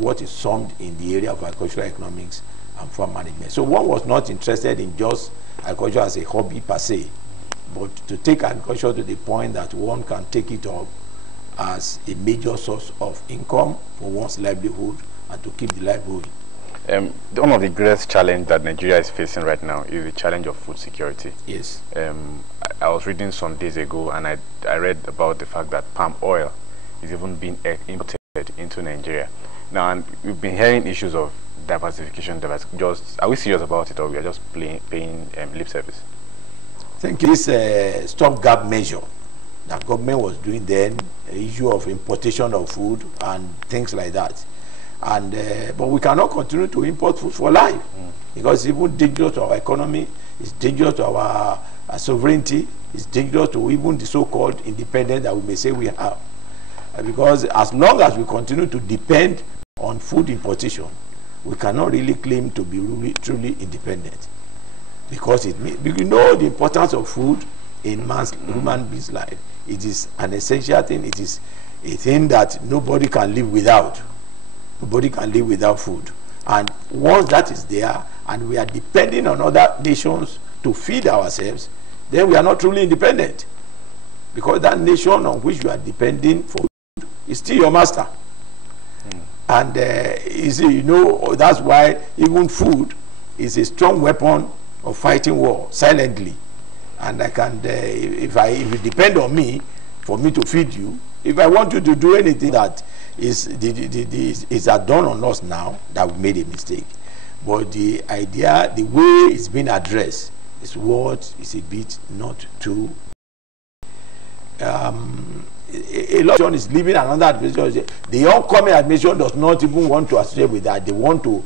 what is summed in the area of agricultural economics and farm management. So one was not interested in just agriculture as a hobby per se, but to take agriculture to the point that one can take it up as a major source of income for one's livelihood and to keep the life going. One of the greatest challenges that Nigeria is facing right now is the challenge of food security. Yes. I was reading some days ago, and I read about the fact that palm oil is even being imported into Nigeria. Now, and we've been hearing issues of diversification. Are we serious about it, or we are just paying lip service? Thank you. This stopgap measure that government was doing then, the issue of importation of food and things like that. And but we cannot continue to import food for life because it's even dangerous to our economy, it's dangerous to our sovereignty, it's dangerous to even the so-called independence that we may say we have. Because as long as we continue to depend on food importation, we cannot really claim to be really, truly independent. Because you know the importance of food in human being's life. It is an essential thing. It is a thing that nobody can live without. Nobody can live without food. And once that is there, and we are depending on other nations to feed ourselves, then we are not truly independent. Because that nation on which you are depending for food is still your master. And you see, you know, that's why even food is a strong weapon of fighting war silently. And I can, if you depend on me for me to feed you, if I want you to do anything that is done on us now, that we made a mistake. But the idea, the way it's been addressed, is what is a bit not too. A lot of is leaving another administration. The oncoming administration does not even want to associate with that. They want to.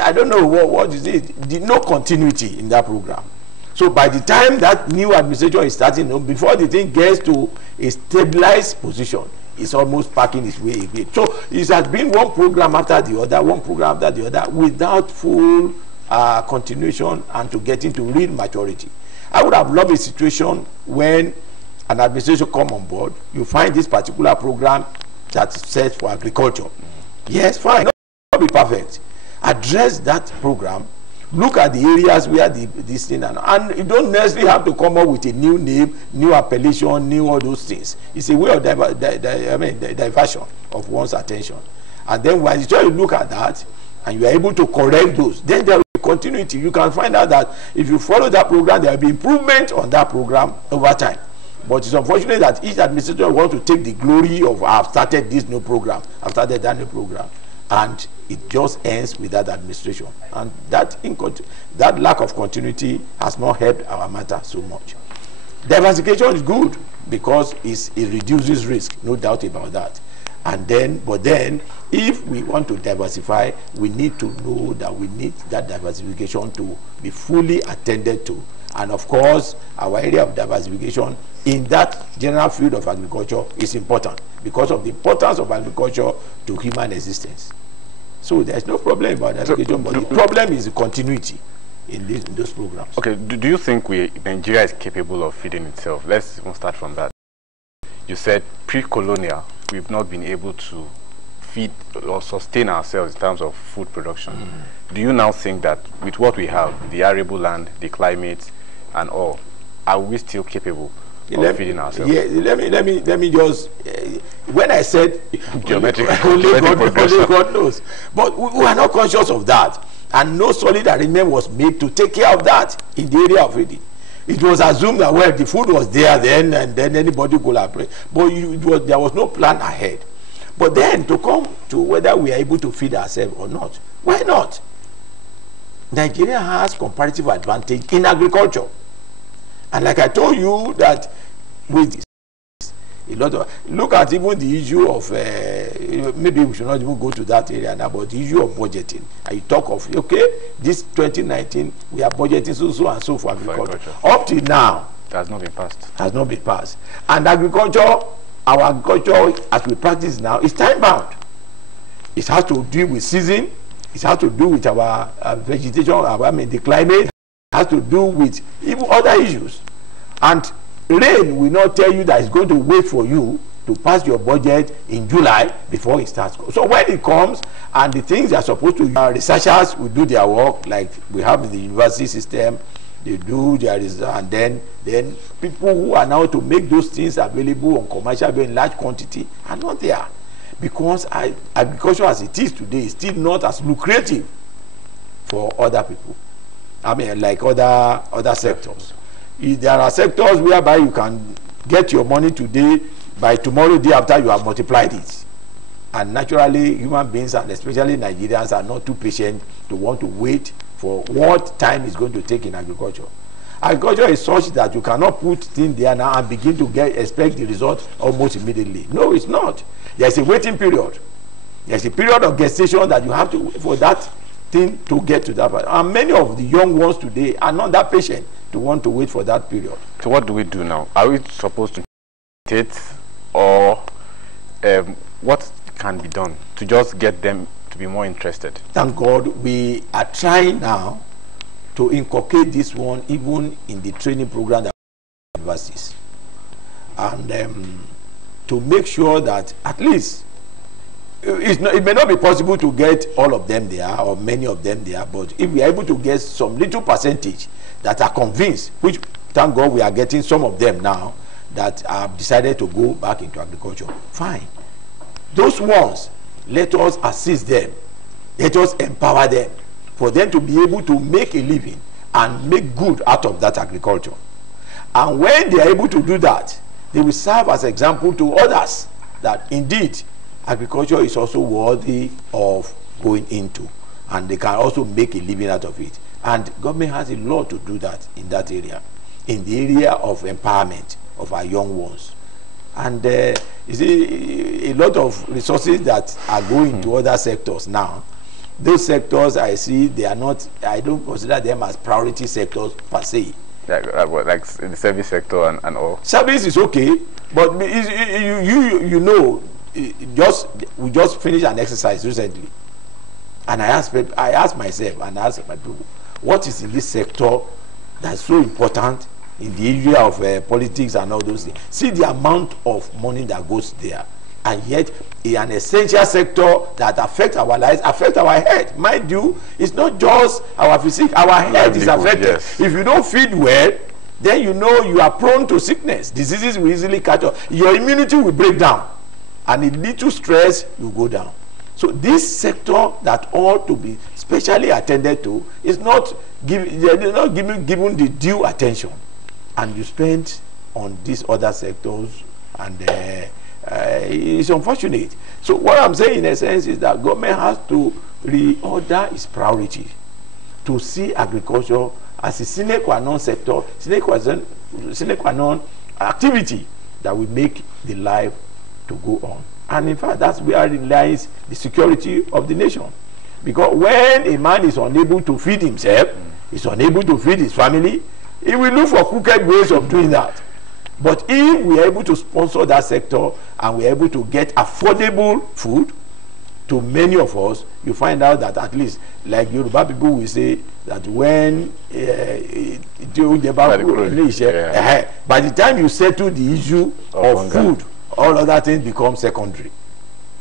I don't know what is it. No continuity in that program. So by the time that new administration is starting, before the thing gets to a stabilized position, it's almost packing its way again. So it has been one program after the other, one program after the other, without full continuation and to get into real maturity. I would have loved a situation when an administration come on board, you find this particular program that's set for agriculture. Yes, fine, not be perfect. Address that program. Look at the areas where this thing and you don't necessarily have to come up with a new name, new appellation, new all those things. It's a way of diversion of one's attention. And then when you look at that and you are able to correct those, then there will be continuity. You can find out that if you follow that program, there will be improvement on that program over time. But it's unfortunate that each administrator wants to take the glory of I've started this new program, I've started that new program, and it just ends with that administration. And that lack of continuity has not helped our matter so much. Diversification is good because it reduces risk, no doubt about that. But then, if we want to diversify, we need to know that we need that diversification to be fully attended to. And of course, our area of diversification in that general field of agriculture is important because of the importance of agriculture to human existence. So there's no problem about diversification, but the problem is the continuity in those programs. Okay, do you think Nigeria is capable of feeding itself? Let's even start from that. You said pre-colonial, we've not been able to feed or sustain ourselves in terms of food production. Do you now think that with what we have, the arable land, the climate, and all, are we still capable of feeding ourselves? Yeah, let me just. When I said only God knows, but we are not conscious of that, and no solid arrangement was made to take care of that in the area of feeding. It was assumed that well, the food was there then, and then anybody could have prayed, but there was no plan ahead. But then to come to whether we are able to feed ourselves or not, why not? Nigeria has comparative advantage in agriculture. And like I told you that with a lot of, look at even the issue of, maybe we should not even go to that area now, but the issue of budgeting. And you talk of, okay, this 2019, we are budgeting so and so for agriculture. Up to now, it has not been passed. Has not been passed. And agriculture, our agriculture as we practice now, is time bound. It has to do with season. It has to do with our vegetation, the climate. It has to do with even other issues. And rain will not tell you that it's going to wait for you to pass your budget in July before it starts. So when it comes and the things are supposed to, researchers will do their work like we have in the university system. They do their research, and then people who are now to make those things available on commercial in large quantity are not there, because agriculture as it is today is still not as lucrative for other people. I mean, like other sectors. There are sectors whereby you can get your money today, by tomorrow, day after, you have multiplied it. And naturally, human beings, and especially Nigerians, are not too patient to want to wait for what time is going to take in agriculture. Agriculture is such that you cannot put things there now and begin to expect the result almost immediately. No, it's not. There's a waiting period. There's a period of gestation that you have to wait for that thing to get to that part. And many of the young ones today are not that patient to want to wait for that period. So what do we do now? Are we supposed to take, or what can be done to just get them to be more interested? Thank God we are trying now to inculcate this one even in the training program that universities, and to make sure that at least it may not be possible to get all of them there or many of them there, but if we are able to get some little percentage that are convinced, which thank God we are getting some of them now that have decided to go back into agriculture, fine. Those ones, let us assist them, let us empower them for them to be able to make a living and make good out of that agriculture. And when they are able to do that, they will serve as example to others that indeed agriculture is also worthy of going into, and they can also make a living out of it. And government has a lot to do that in that area, in the area of empowerment of our young ones. And you see, a lot of resources that are going to other sectors now, those sectors I see, they are not, I don't consider them as priority sectors per se. Like in the service sector and all? Service is okay, but you know, we just finished an exercise recently, and I asked myself and I asked my people, what is in this sector that's so important in the area of politics and all those things? See the amount of money that goes there, and yet in an essential sector that affects our lives, affects our health. Mind you, it's not just our physique, our health is affected. Yes. If you don't feed well, then you know you are prone to sickness. Diseases will easily catch up. Your immunity will break down, and a little stress will go down. So this sector that ought to be specially attended to is not given the due attention, and you spend on these other sectors, and it's unfortunate. So what I'm saying in essence is that government has to reorder its priority to see agriculture as a sine qua non sector, sine qua non activity that will make the life to go on. And in fact, that's where lies the security of the nation. Because when a man is unable to feed himself, is unable to feed his family, he will look for crooked ways of doing that. But if we are able to sponsor that sector and we are able to get affordable food to many of us, you find out that at least, like Yoruba people will say, that when by the time you settle the issue of food, all other things become secondary.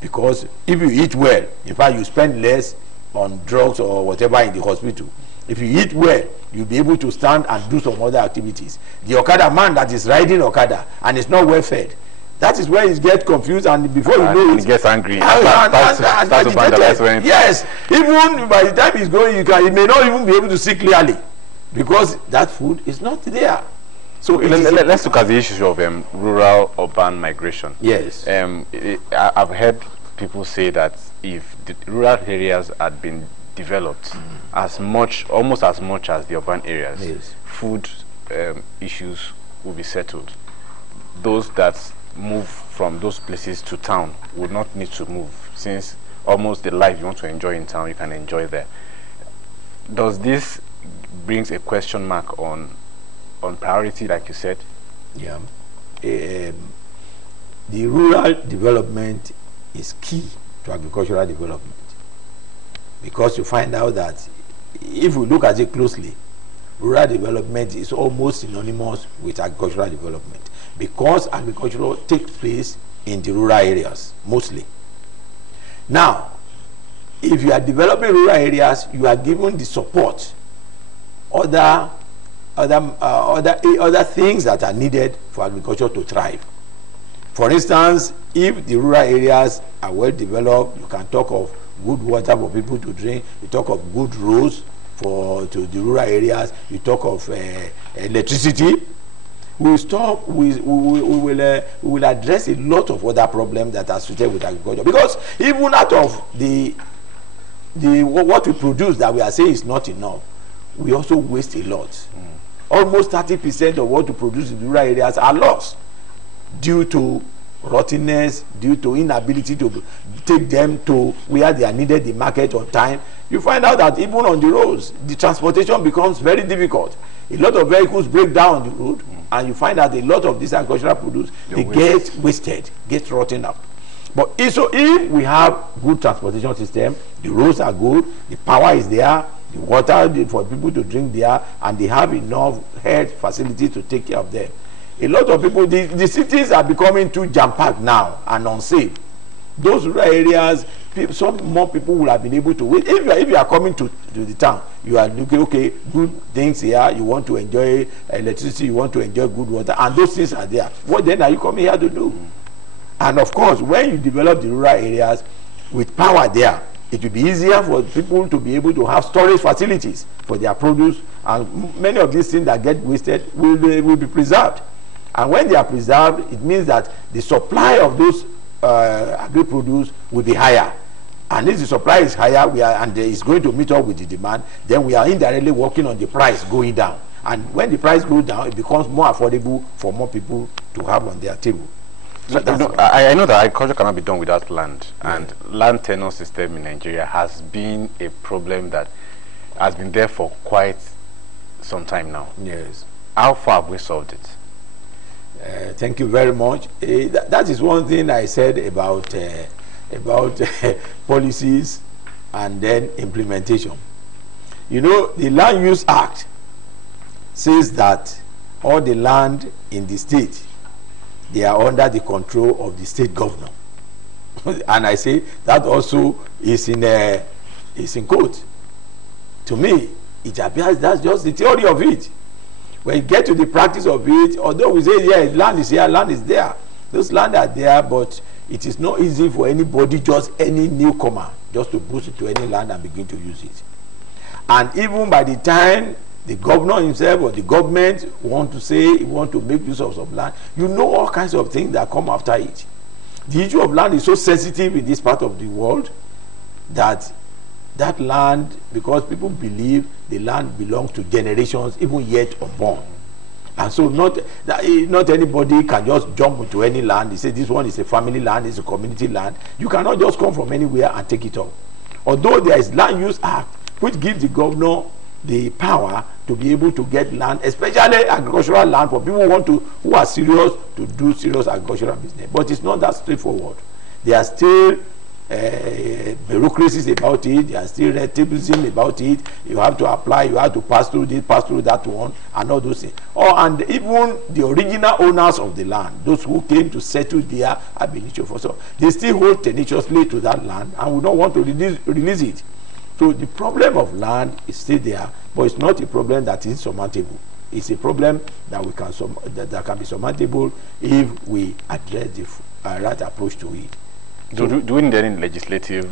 Because if you eat well, in fact you spend less on drugs or whatever in the hospital. If you eat well, you'll be able to stand and do some other activities. The Okada man that is riding Okada and is not well fed, that is where he gets confused, and before you know it, he gets angry. Yes, even by the time he's going, he may not even be able to see clearly because that food is not there. So let's look at the issue of rural-urban migration. Yes. I've heard people say that if the rural areas had been developed almost as much as the urban areas, yes, food issues will be settled. Those that move from those places to town would not need to move, since almost the life you want to enjoy in town, you can enjoy there. Does this brings a question mark on priority, like you said? Yeah. The rural development is key to agricultural development, because you find out that if we look at it closely, rural development is almost synonymous with agricultural development, because agriculture takes place in the rural areas, mostly. Now, if you are developing rural areas, you are given the support, other things that are needed for agriculture to thrive. For instance, if the rural areas are well developed, you can talk of good water for people to drink, you talk of good roads to the rural areas, you talk of electricity. We will address a lot of other problems that are associated with agriculture, because even out of what we produce that we are saying is not enough, we also waste a lot. Almost 30% of what we produce in the rural areas are lost due to rottenness, due to inability to take them to where they are needed, the market on time. You find out that even on the roads, the transportation becomes very difficult. A lot of vehicles break down on the road, and you find that a lot of these agricultural produce, they get wasted, get rotten up. But so if we have good transportation system, the roads are good, the power is there, the water for people to drink there, and they have enough health facilities to take care of them. A lot of people, the cities are becoming too jam-packed now and unsafe. Those rural areas, some more people will have been able to wait. If you are coming to the town, you are looking, okay, good things here, you want to enjoy electricity, you want to enjoy good water, and those things are there. What then are you coming here to do? And of course, when you develop the rural areas with power there, it will be easier for people to be able to have storage facilities for their produce, and many of these things that get wasted will be preserved. And when they are preserved, it means that the supply of those agri-produce will be higher. And if the supply is higher, and it's going to meet up with the demand, then we are indirectly working on the price going down. And when the price goes down, it becomes more affordable for more people to have on their table. So I know that agriculture cannot be done without land, and land tenure system in Nigeria has been a problem that has been there for quite some time now. Yes. How far have we solved it? Thank you very much. That is one thing I said about policies and then implementation. You know, the Land Use Act says that all the land in the state, they are under the control of the state governor. And I say that also is in quote. To me, it appears that's just the theory of it. When you get to the practice of it, although we say, yeah, land is here, land is there. Those land are there, but it is not easy for anybody, just any newcomer, just to boost into any land and begin to use it. And even by the time the governor himself or the government want to say, want to make use of some land, you know all kinds of things that come after it. The issue of land is so sensitive in this part of the world that that land, because people believe the land belongs to generations even yet unborn. And so not anybody can just jump into any land. They say this one is a family land, it's a community land. You cannot just come from anywhere and take it up. Although there is Land Use Act, which gives the governor the power to be able to get land, especially agricultural land, for people who are serious to do serious agricultural business. But it's not that straightforward. There are still bureaucracies about it, there are still red tapeism about it. You have to apply, you have to pass through this, pass through that one, and all those things. And even the original owners of the land, those who came to settle there, have been issued for so they still hold tenaciously to that land and we don't want to release it. So the problem of land is still there, but it's not a problem that is insurmountable. It's a problem that that can be surmountable if we address the right approach to it. Do we need any legislative,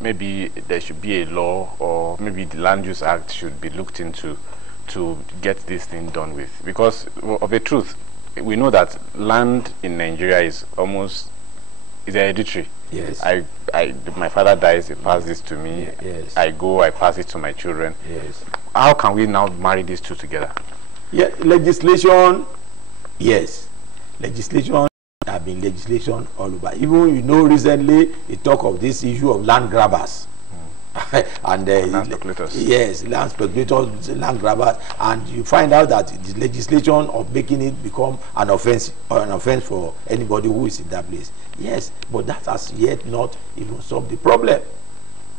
maybe there should be a law, or maybe the Land Use Act should be looked into to get this thing done with? Because of the truth, we know that land in Nigeria is hereditary. Yes. My father dies, he passes this to me. Yes. I go, I pass it to my children. Yes. How can we now marry these two together? Yeah, legislation, yes. Legislation, have been legislation all over. Even, recently, they talk of this issue of land grabbers. And land speculators. Yes, land speculators, land grabbers, and you find out that the legislation of making it become an offense for anybody who is in that place. Yes, but that has yet not even solved the problem.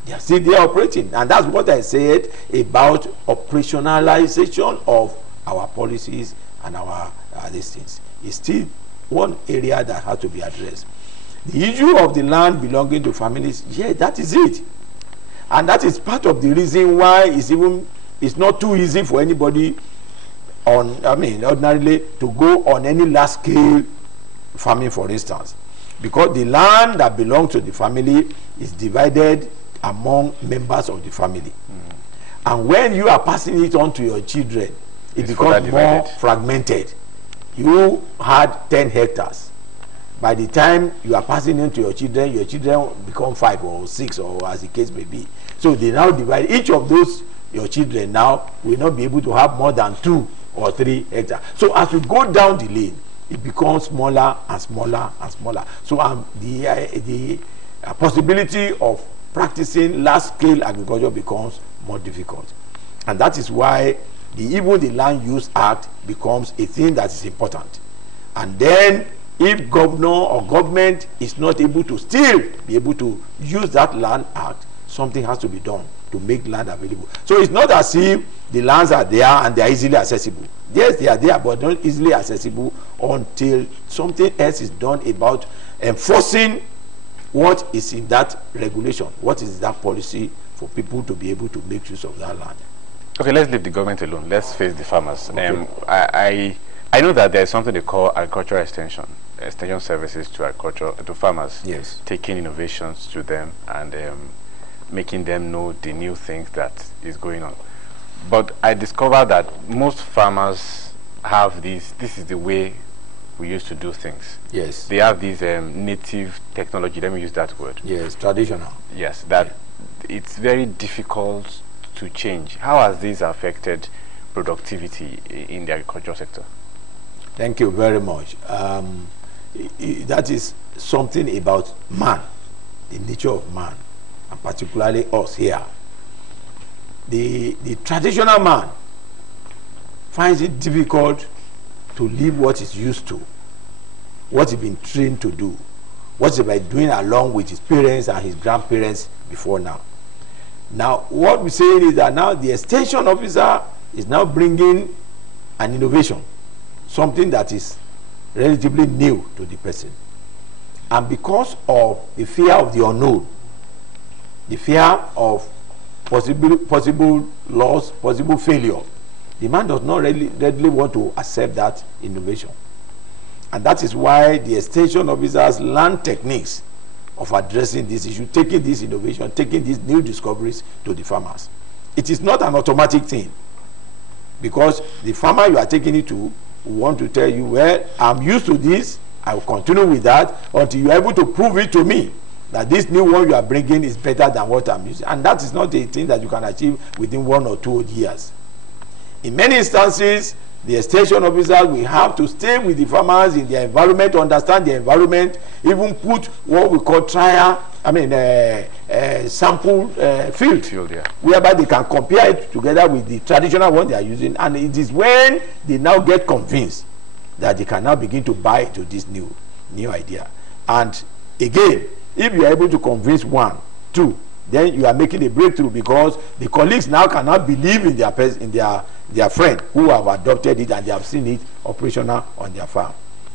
They are still there operating, and that's what I said about operationalization of our policies and our these things. It's still one area that has to be addressed. The issue of the land belonging to families, yeah, that is it. And that is part of the reason why it's not too easy for anybody ordinarily to go on any large scale farming, for instance, because the land that belongs to the family is divided among members of the family. And when you are passing it on to your children, it becomes more fragmented. You had 10 hectares. By the time you are passing it to your children become 5 or 6 or as the case may be. So they now divide. Each of those, your children now will not be able to have more than 2 or 3 hectares. So as you go down the lane, it becomes smaller and smaller and smaller. So the possibility of practicing large-scale agriculture becomes more difficult. And that is why even the Land Use Act becomes a thing that is important. And then if governor or government is not able to still be able to use that Land Act, something has to be done to make land available. So it's not as if the lands are there and they are easily accessible. Yes, they are there, but not easily accessible until something else is done about enforcing what is in that regulation, what is that policy for people to be able to make use of that land. Okay, let's leave the government alone. Let's face the farmers. Okay. I know that there is something they call agricultural extension services to farmers. Yes. Taking innovations to them and making them know the new things that is going on. But I discovered that most farmers have this is the way we used to do things. Yes. They have this native technology, let me use that word. Yes, traditional. Yes, that it's very difficult to change. How has this affected productivity in the agricultural sector? Thank you very much. That is something about man, the nature of man, and particularly us here. The traditional man finds it difficult to leave what he's used to, what he's been trained to do, what he's been doing along with his parents and his grandparents before now. Now, what we're saying is that now the extension officer is now bringing an innovation, something that is relatively new to the person. And because of the fear of the unknown, the fear of possible loss, possible failure, the man does not readily want to accept that innovation. And that is why the extension officers learn techniques of addressing this issue, taking this innovation, taking these new discoveries to the farmers. It is not an automatic thing, because the farmer you are taking it to want to tell you, well, I'm used to this, I will continue with that until you are able to prove it to me that this new one you are bringing is better than what I'm using. And that is not a thing that you can achieve within 1 or 2 years. In many instances, the extension officers will have to stay with the farmers in their environment, understand the environment, even put what we call sample field, yeah, whereby they can compare it together with the traditional one they are using. And it is when they now get convinced that they can now begin to buy into this new idea. And again, if you are able to convince 1, 2, then you are making a breakthrough, because the colleagues now cannot believe in their friend who have adopted it and they have seen it operational on their farm.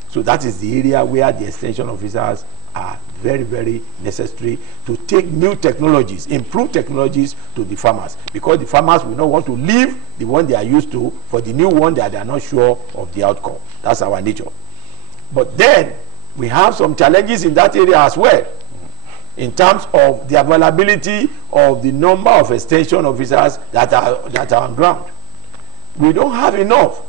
So that is the area where the extension officers are very, very necessary to take new technologies, improve technologies to the farmers, because the farmers will not want to leave the one they are used to for the new one that they are not sure of the outcome. That's our nature. But then we have some challenges in that area as well, in terms of the availability of the number of extension officers that are on ground. We don't have enough.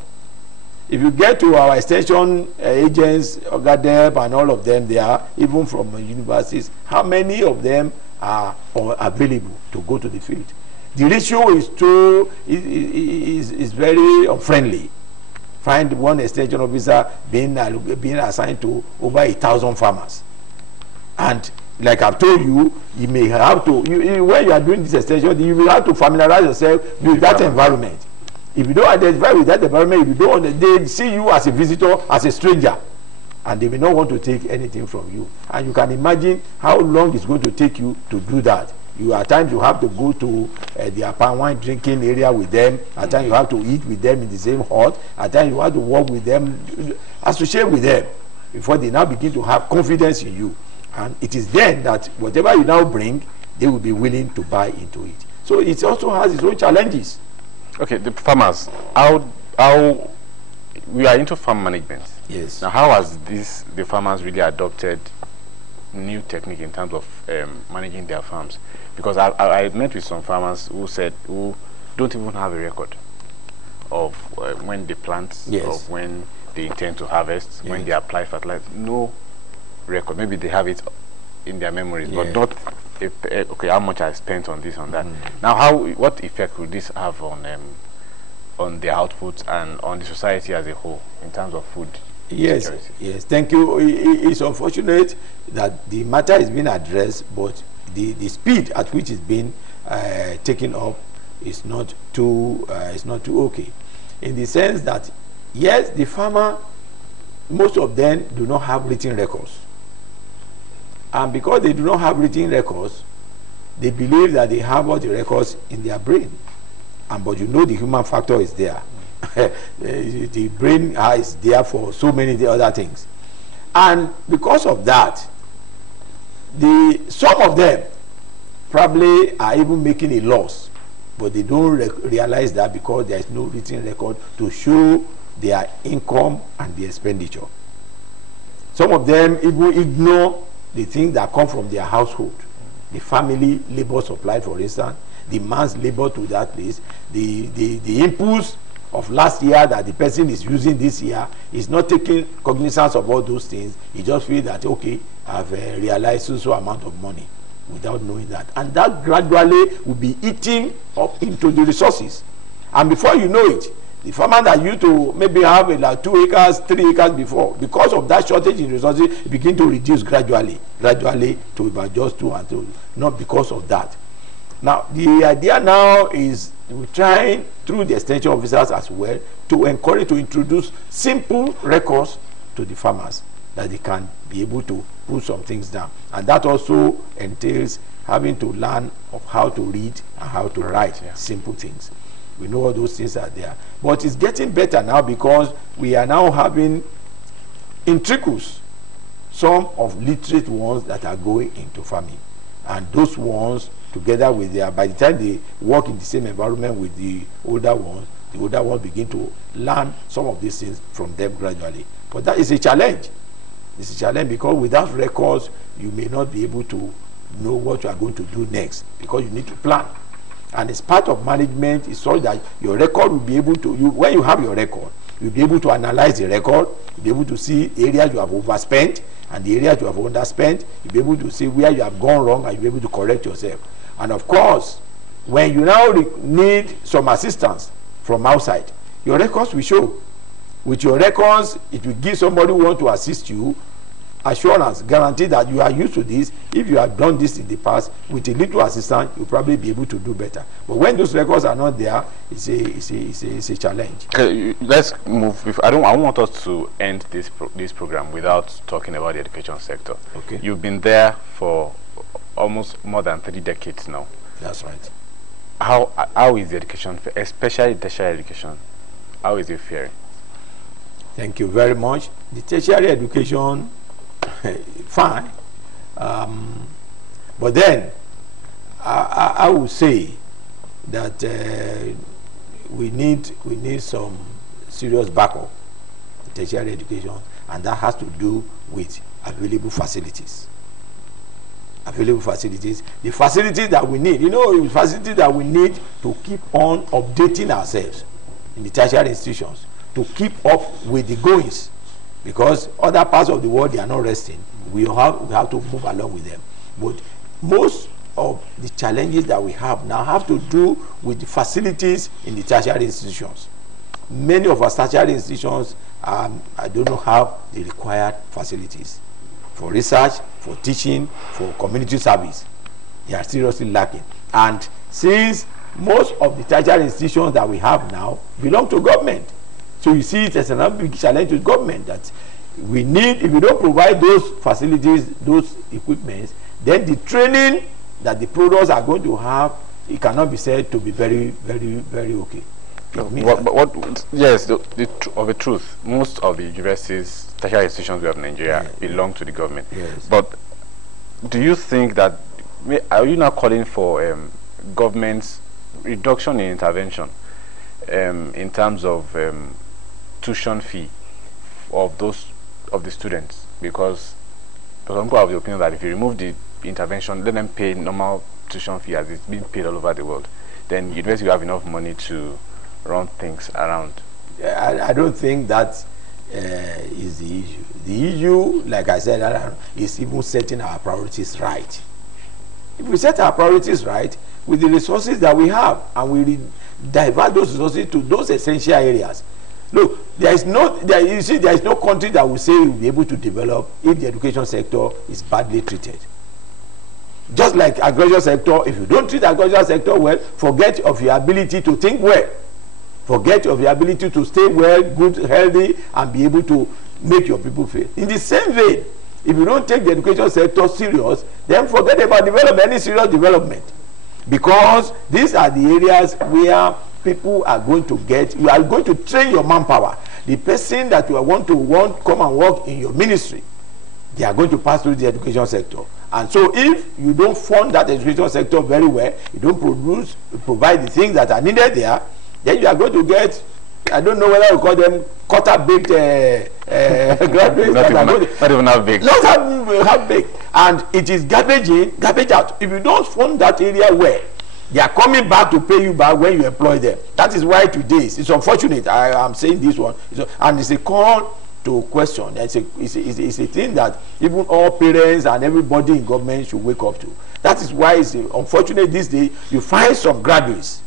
If you get to our extension agents, OGADEP and all of them, they are even from universities, how many of them are available to go to the field? The ratio is very unfriendly. Find one extension officer being assigned to over 1,000 farmers. And like I've told you, you may have to, when you are doing this extension, you will have to familiarize yourself with that environment. If you don't identify with that environment, if you don't, they see you as a visitor, as a stranger, and they will not want to take anything from you. And you can imagine how long it's going to take you to do that. At times you have to go to the palm wine drinking area with them. At times you have to eat with them in the same hut. At times you have to work with them, associate with them. before they now begin to have confidence in you. And it is then that whatever you now bring, they will be willing to buy into it. So it also has its own challenges. Okay, the farmers, how we are into farm management. Yes. Now, how has the farmers really adopted new technique in terms of managing their farms? Because I met with some farmers who don't even have a record of when they plant, yes, of when they intend to harvest, yes, when they apply fertilizer. No record. Maybe they have it in their memories, yeah, but not okay, how much I spent on this, on that. Now, what effect would this have on their output and on the society as a whole in terms of food? Yes, security? Yes, thank you. It's unfortunate that the matter is being addressed, but the speed at which it's being taken up is not too okay, in the sense that yes, the farmer, most of them do not have written records, and because they do not have written records, they believe that they have all the records in their brain, but you know the human factor is there. The brain is there for so many other things, and because of that, some of them probably are even making a loss, but they don't realize that because there is no written record to show their income and their expenditure. Some of them even ignore the things that come from their household, the family labor supply, for instance, the man's labor to that place, the inputs of last year that the person is using this year, is not taking cognizance of all those things. He just feels that, okay, I've realized so amount of money, without knowing that. And that gradually will be eating up into the resources. And before you know it, the farmer that used to maybe have like 2 acres, 3 acres before, because of that shortage in resources, begin to reduce gradually to about just 2 and 2, not because of that. Now, the idea now is we're trying, through the extension officers as well, to encourage, to introduce simple records to the farmers, that they can be able to put some things down. And that also entails having to learn of how to read and how to write, yeah, simple things. We know all those things are there. But it's getting better now, because we are now having in trickles some of literate ones that are going into farming. And those ones, together with by the time they work in the same environment with the older ones begin to learn some of these things from them gradually. But that is a challenge. It's a challenge because without records, you may not be able to know what you are going to do next, because you need to plan. And it's part of management is so that your record will be able to, when you have your record, you'll be able to analyze the record, you'll be able to see areas you have overspent and the areas you have underspent, you'll be able to see where you have gone wrong, and you'll be able to correct yourself. And of course, when you now need some assistance from outside, your records will show. With your records, it will give somebody who wants to assist you assurance, guarantee that you are used to this. If you have done this in the past, with a little assistance, you'll probably be able to do better. But when those records are not there, it's a challenge. Okay, let's move. I don't want us to end this program without talking about the education sector. Okay. You've been there for almost more than 3 decades now. That's right. How is the education, especially tertiary education, how is it faring? Thank you very much. The tertiary education, fine, but then I would say that we need some serious backup in tertiary education, and that has to do with available facilities. Available facilities, the facilities that we need, the facilities that we need to keep on updating ourselves in the tertiary institutions, to keep up with the goings, because other parts of the world, they are not resting. We have to move along with them. But most of the challenges that we have now have to do with the facilities in the tertiary institutions. Many of our tertiary institutions I do not have the required facilities for research, for teaching, for community service. They are seriously lacking. And since most of the tertiary institutions that we have now belong to government, so you see it as another big challenge with government, that we need, if we don't provide those facilities, those equipments, then the training that the products are going to have, it cannot be said to be very, very, very okay. Yes, of the truth, most of the universities, tertiary institutions we have in Nigeria belong to the government. Yes. But do you think that, are you now calling for government's reduction in intervention in terms of tuition fee of the students? Because some people have the opinion that if you remove the intervention, let them pay normal tuition fee as it's being paid all over the world, then university will have enough money to run things around. I don't think that is the issue. The issue, like I said, is even setting our priorities right. If we set our priorities right with the resources that we have, and we divert those resources to those essential areas. Look, there is no country that will say will be able to develop if the education sector is badly treated. Just like agriculture sector, if you don't treat agriculture sector well, forget of your ability to think well. Forget of your ability to stay well, good, healthy, and be able to make your people feel. In the same vein, if you don't take the education sector serious, then forget about any serious development. Because these are the areas where people are going to you are going to train your manpower. The person that you want to come and work in your ministry, they are going to pass through the education sector. And so if you don't fund that education sector very well, you don't provide the things that are needed there, then you are going to get, I don't know whether you call them quarter-baked graduates. Not even half-baked. Not half-baked. And it is garbage in, garbage out. If you don't fund that area well, they are coming back to pay you back when you employ them. That is why today, it's unfortunate, I am saying this one, and it's a call to question. It's a thing that even all parents and everybody in government should wake up to. That is why it's unfortunate this day, you find some graduates,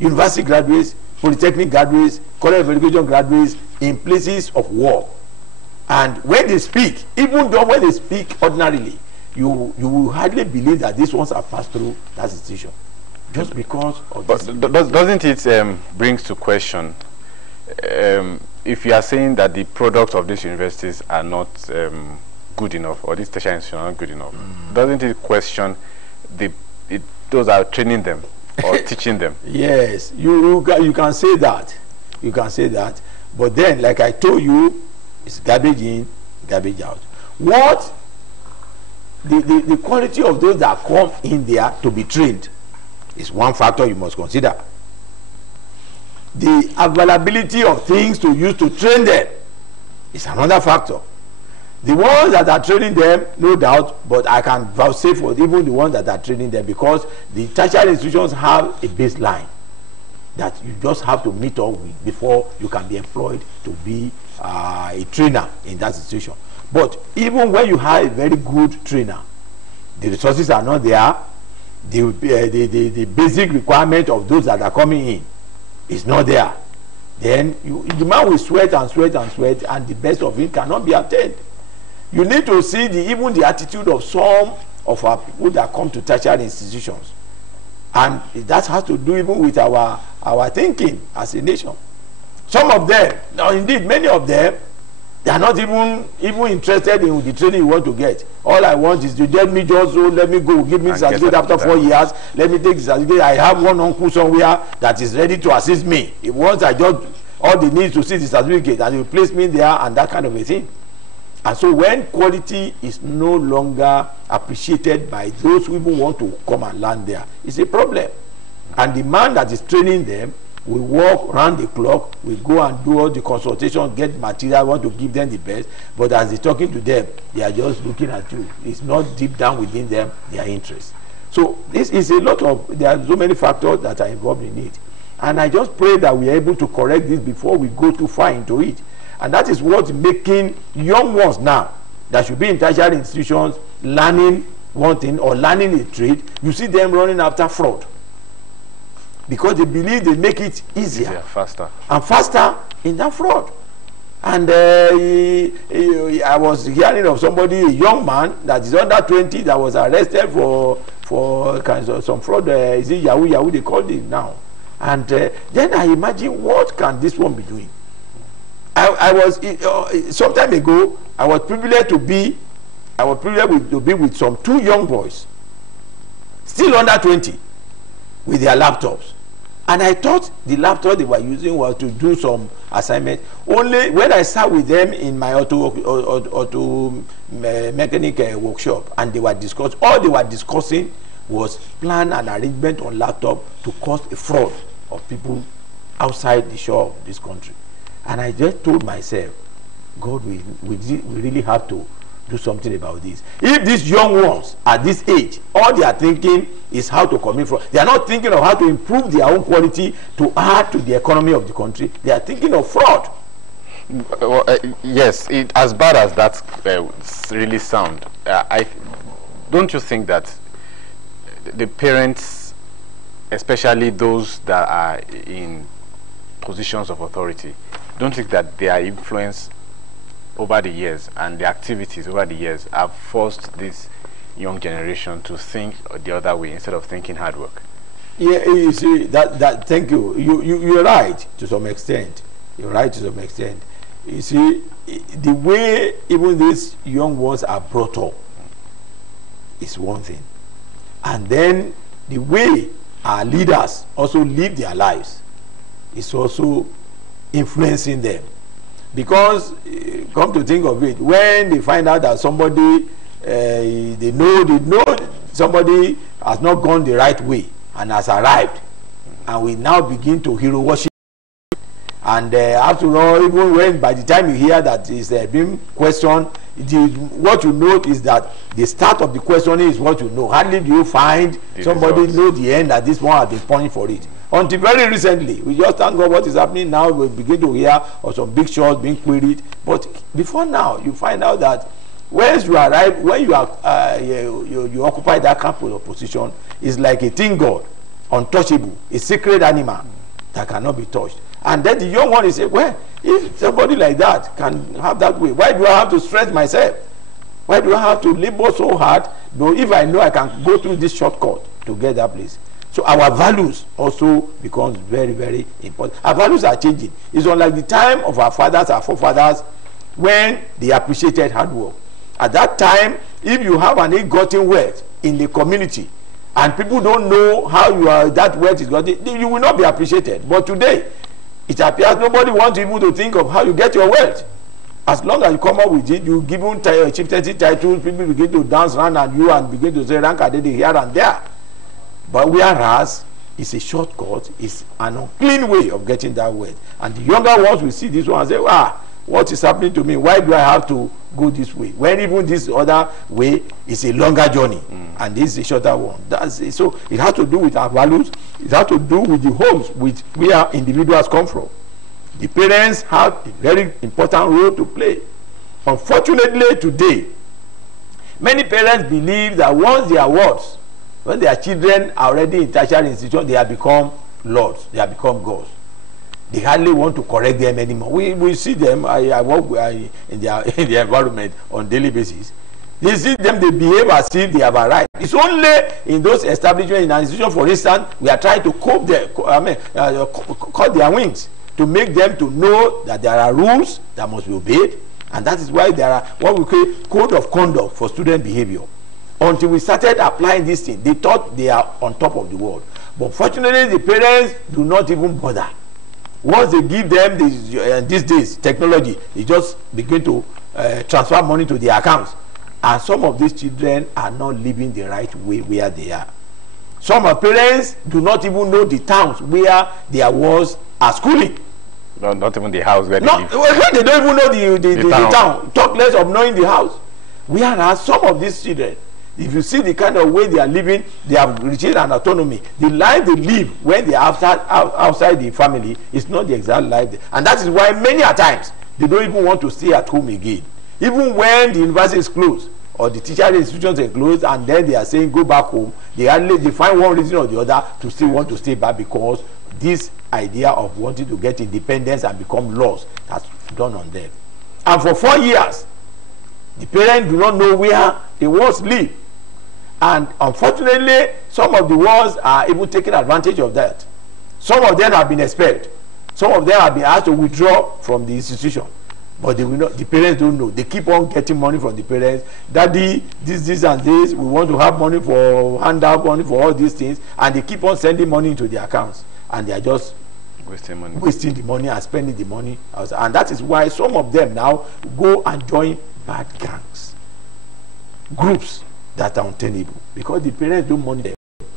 university graduates, polytechnic graduates, college of education graduates in places of work. And when they speak, even though when they speak ordinarily, you will hardly believe that these ones are passed through that institution. Just because of this. Doesn't it brings to question, if you are saying that the products of these universities are not good enough, or these tertiary institutions are not good enough, doesn't it question those are training them or teaching them? Yes, you can say that. You can say that. But then, like I told you, it's garbage in, garbage out. What the quality of those that come in there to be trained is one factor you must consider. The availability of things to use to train them is another factor. The ones that are training them, no doubt, but I can vouchsafe for even the ones that are training them, because the tertiary institutions have a baseline that you just have to meet up with before you can be employed to be a trainer in that institution. But even when you have a very good trainer, the resources are not there. The basic requirement of those that are coming in is not there. Then the man will sweat and sweat and sweat, and the best of it cannot be attained. You need to see even the attitude of some of our people that come to tertiary institutions, and that has to do even with our thinking as a nation. Some of them, now indeed many of them, they are not even interested in the training you want to get. All I want is to let me let me go, give me certificate after 4 years. Let me take the certificate. I have one uncle somewhere that is ready to assist me. Once I just all they need to see the certificate, and you place me there, and that kind of a thing. And so when quality is no longer appreciated by those who even want to come and learn there, it's a problem. And the man that is training them will work round the clock, will go and do all the consultation, get material, want to give them the best, but as he's talking to them, they are just looking at you. It's not deep down within them their interest. So this is there are so many factors that are involved in it. And I just pray that we are able to correct this before we go too far into it. And that is what's making young ones now that should be in tertiary institutions learning one thing or learning a trade, you see them running after fraud, because they believe they make it easier faster in that fraud. And I was hearing of somebody, a young man that is under 20, that was arrested for kinds of some fraud. Is it Yahoo they called it now? And then I imagine, what can this one be doing? I was some time ago, I was privileged to be with some 2 young boys, still under 20, with their laptops. And I thought the laptop they were using was to do some assignment. Only when I sat with them in my auto mechanic workshop, and they were discussing, all they were discussing was plan and arrangement on laptop to cause a fraud of people outside the shore of this country. And I just told myself, God, we really have to do something about this. If these young ones at this age, all they are thinking is how to commit fraud. They are not thinking of how to improve their own quality to add to the economy of the country. They are thinking of fraud. Yes, as bad as that really sound, don't you think that the parents, especially those that are in positions of authority, don't think that they are influenced over the years, and the activities over the years have forced this young generation to think the other way instead of thinking hard work? Yeah, you see that. Thank you. You're right to some extent. You're right to some extent. You see, the way even these young ones are brought up is one thing, and then the way our leaders also live their lives is also influencing them. Because come to think of it, when they find out that somebody they know somebody has not gone the right way and has arrived, and we now begin to hero worship. And after all, even when by the time you hear that is being questioned, what you note is that the start of the questioning is what you know. Hardly do you find somebody know the end that this one has been punished for it. Until very recently, we just thank God what is happening now. We begin to hear of some big shots being queried. But before now, you find out that once you arrive, when you are you occupy that kind of position, it's like a thing God, untouchable, a sacred animal that cannot be touched. And then the young one is saying, well, if somebody like that can have that way, why do I have to stress myself? Why do I have to labor so hard? Though if I know I can go through this shortcut to get that place. So our values also becomes very, very important. Our values are changing. It's unlike the time of our fathers, our forefathers, when they appreciated hard work. At that time, if you have an ill-gotten wealth in the community, and people don't know how that wealth is gotten, you will not be appreciated. But today, it appears nobody wants people to think of how you get your wealth. As long as you come up with it, you give them chieftaincy titles, people begin to dance around at you and begin to say rank identity here and there. But whereas it's a shortcut, it's an unclean way of getting that wealth. And the younger ones will see this one and say, what is happening to me? Why do I have to go this way? When even this other way is a longer journey, and this is a shorter one. So it has to do with our values. It has to do with the homes where individuals come from. The parents have a very important role to play. Unfortunately, today, many parents believe that once they are wards, when their children are already in tertiary institutions, they have become lords, they have become gods. They hardly want to correct them anymore. We see them. I work in their environment on a daily basis. They see them, they behave as if they have arrived. It's only in those establishments, in an institution, for instance, we are trying to cut their wings to make them to know that there are rules that must be obeyed, and that is why there are what we call code of conduct for student behavior. Until we started applying this thing, they thought they are on top of the world. But fortunately, the parents do not even bother. Once they give them these days technology, they just begin to transfer money to their accounts. And some of these children are not living the right way where they are. Some of parents do not even know the towns where their wards are schooling. Not even the house where they live. They don't even know the town. Talk less of knowing the house. Whereas some of these children, if you see the kind of way they are living, they have reached an autonomy. The life they live when they are outside the family is not the exact life. And that is why many a times they don't even want to stay at home again. Even when the university is closed or the teacher institutions are closed, and then they are saying go back home, they find one reason or the other to still want to stay back, because this idea of wanting to get independence and become laws has done on them. And for 4 years, the parents do not know where the wards live. And unfortunately, some of the wards are even taking advantage of that. Some of them have been expelled. Some of them have been asked to withdraw from the institution. But they will not, the parents don't know. They keep on getting money from the parents. Daddy, this and this. We want to have money for handout, money for all these things. And they keep on sending money into their accounts. and they are just wasting the money and spending the money outside. And that is why some of them now go and join bad gangs, groups that are untenable, because the parents don't monitor them.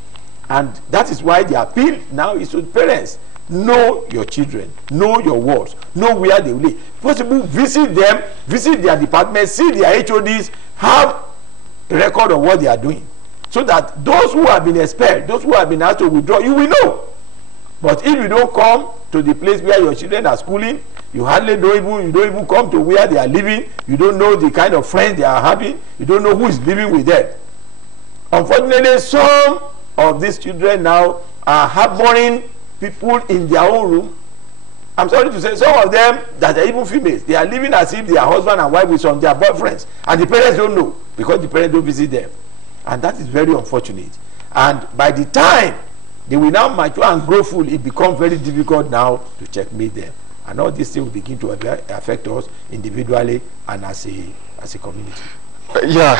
And that is why the appeal now is to parents: know your children, know your wards, know where they live. Possible, visit them, visit their departments, see their HODs, have a record of what they are doing, so that those who have been expelled, those who have been asked to withdraw, you will know. But if you don't come to the place where your children are schooling, you don't even come to where they are living, you don't know the kind of friends they are having, you don't know who is living with them. Unfortunately, some of these children now are harboring people in their own room. I'm sorry to say, some of them that are even females, they are living as if they are husband and wife with some of their boyfriends, and the parents don't know, because the parents don't visit them. And that is very unfortunate. And by the time they will now mature and grow full, it becomes very difficult now to checkmate them. And all these things will begin to affect us individually and as a community. Yeah,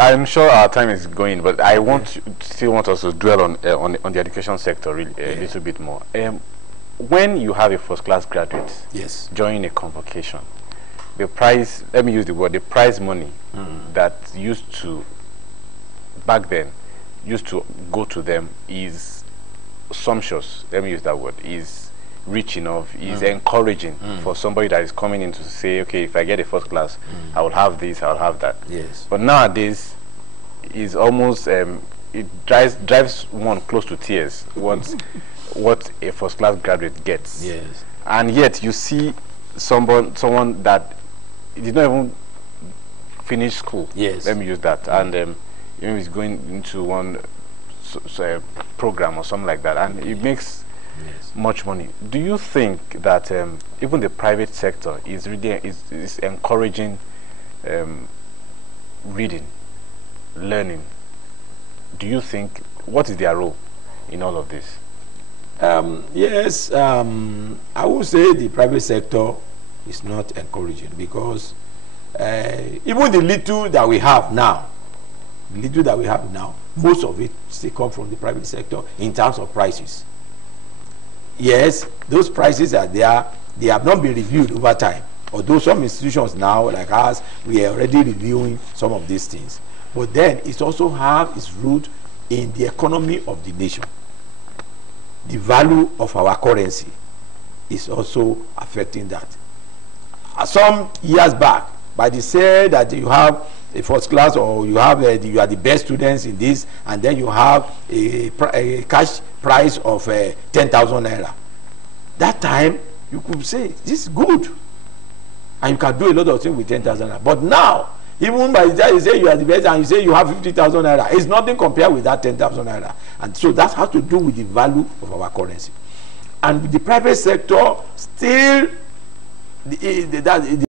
I'm sure our time is going, but I still want us to dwell on the education sector really, a little bit more. When you have a first-class graduate, yes, join a convocation, the prize, let me use the word, the prize money that used to, back then, used to go to them is sumptuous, let me use that word, is rich enough, is encouraging for somebody that is coming in to say, okay, if I get a first class, I will have this, I will have that. Yes. But nowadays, is almost, it drives one close to tears what a first class graduate gets. Yes. And yet you see someone that did not even finish school. Yes. Let me use that. And is going into one program or something like that, and it makes much money. Do you think that even the private sector is really is encouraging reading, learning? Do you think, what is their role in all of this? Yes, I would say the private sector is not encouraging, because even the little that we have now, most of it still come from the private sector in terms of prices. Yes, those prices are there. They have not been reviewed over time. Although some institutions now, like us, we are already reviewing some of these things. But then it also have its root in the economy of the nation. The value of our currency is also affecting that. Some years back, by the say that you have a first class, or you have you are the best students in this, and then you have a cash price of 10,000 naira. That time you could say this is good, and you can do a lot of things with 10,000 naira. But now, even by the time you say you are the best and you say you have 50,000 naira, it's nothing compared with that 10,000 naira. And so that has to do with the value of our currency. And with the private sector, still the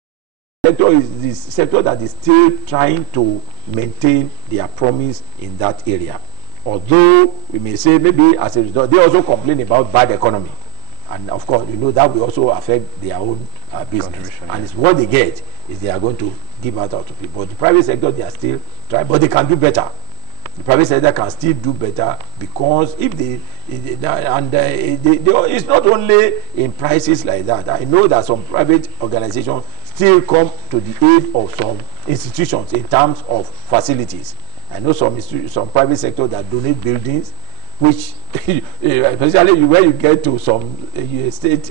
sector is the sector that is still trying to maintain their promise in that area. Although we may say maybe as a result, they also complain about bad economy, and of course you know that will also affect their own business. And it's what they get is they are going to give out to people. But the private sector, they are still trying, but they can do better. The private sector can still do better, because if it's not only in prices like that. I know that some private organizations still come to the aid of some institutions in terms of facilities. I know some private sector that donate buildings, which especially where you get to some state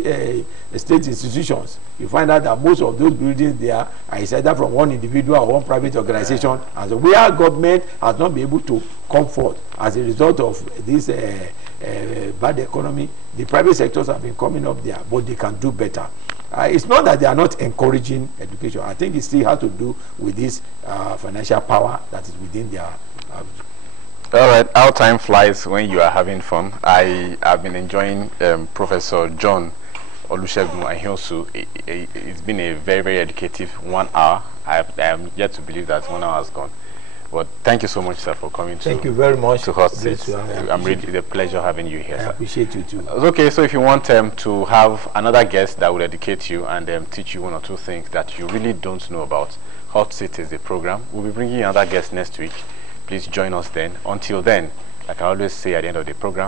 institutions, you find out that most of those buildings there are either from one individual or one private organization, and so where government has not been able to come forth as a result of this bad economy, the private sectors have been coming up there, but they can do better. It's not that they are not encouraging education. I think it still has to do with this financial power that is within their all right, our time flies when you are having fun. I have been enjoying Professor John Olusegun Ahiosu. It's been a very, very educative 1 hour. I am yet to believe that 1 hour has gone. But thank you so much, sir, for coming. Thank you very much to host this. I'm really a pleasure having you here, sir. I appreciate you too. Okay, so if you want to have another guest that will educate you and teach you one or two things that you really don't know about, Hot Seat is the program. We'll be bringing another guest next week. Please join us then. Until then, like I always say at the end of the program,